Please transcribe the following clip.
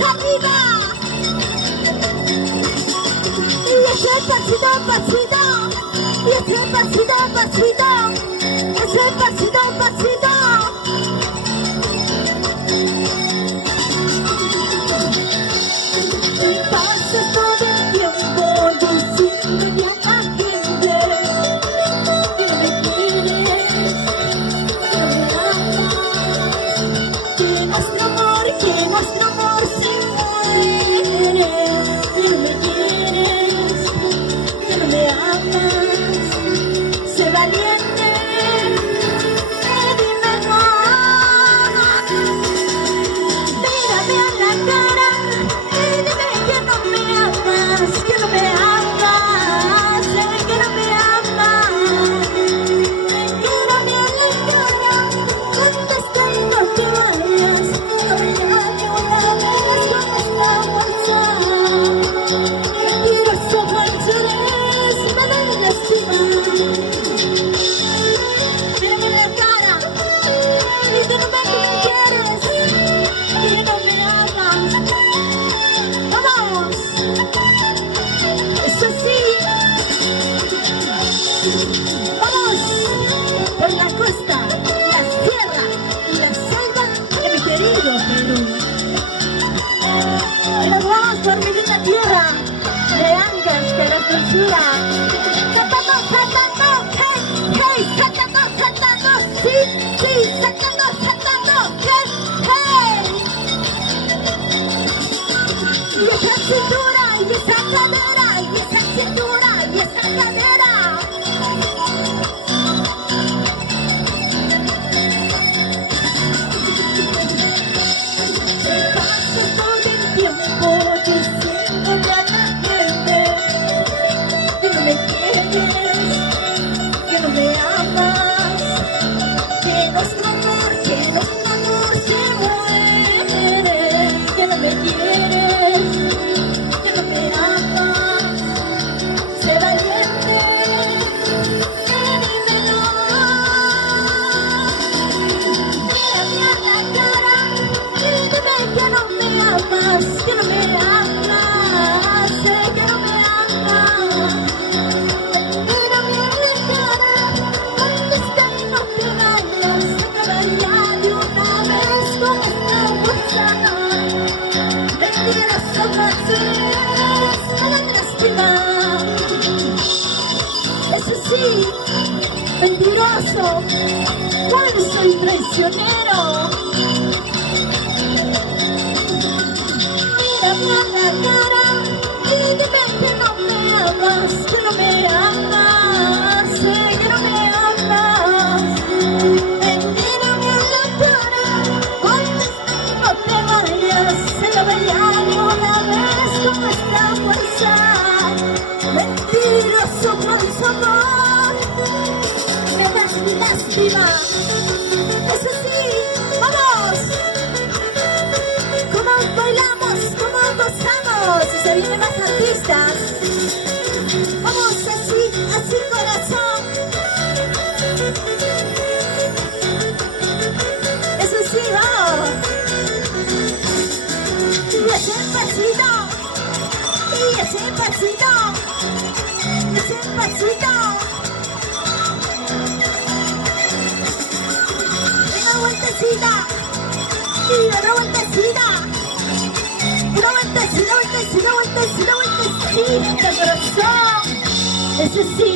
arriba. Y ese pasito, pasito. Y ese pasito, pasito. Ese pasito, pasito. Pasa todo el tiempo diciéndole a la gente que no me quieres, que no me amas, que nuestro amor se muere, que no me quieres, que no me amas. Sé valiente, dímelo. Mírame a la cara y dime que no me amas, que no me amas, sé que no me amas. Mírame a la cara, contesta y no te vayas, no me llames una vez con esta bolsa. Mentiroso falso eres, me da lástima. Mírame a la cara y dime que me quieres, que no me amas. ¡Vamos! ¡Eso sí! ¡Vamos! Por la costa, la sierra y la selva de mi querido Perú. Y nos vamos por mi linda tierra de Ancash, de la cultura. ¡Saltando, saltando! ¡Hey, hey! ¡Saltando, saltando! ¡Sí, sí! ¡Saltando, saltando! ¡Hey, hey! Y esa cintura, y esa cadera, y esa cintura, y esa cadera. Pasas todo el tiempo diciéndole a la gente que no me quieres, que no me amas, que nuestro amor se muere, que no me quieres, que no me amas. Sé valiente, dímelo. Mírame a la cara y dime que no me amas, que no me amas, sé que no me amas. Mírame a la cara, contesta y no te vayas, acaba ya de una vez con esta bolsa. Mentiroso falso eres, me da lástima. Eso sí, mentiroso, falso y traicionero. Mírame a la cara y dime que no me amas, que no me amas, sé que no me amas. Mírame a la cara, contesta y no te vayas, se la vaya de una vez con esta fuerza. Mentiroso falso amor, me das lástima. Eso sí, vamos. Como bailamos, como gozamos, y se vienen más artistas. Vamos así, así corazón. Eso sí, vamos. Y ese pasito, y ese pasito, y ese pasito. Una vueltecita, y una vueltecita. Una vueltecita, vueltecita, vueltecita, vueltecita, corazón. Eso sí.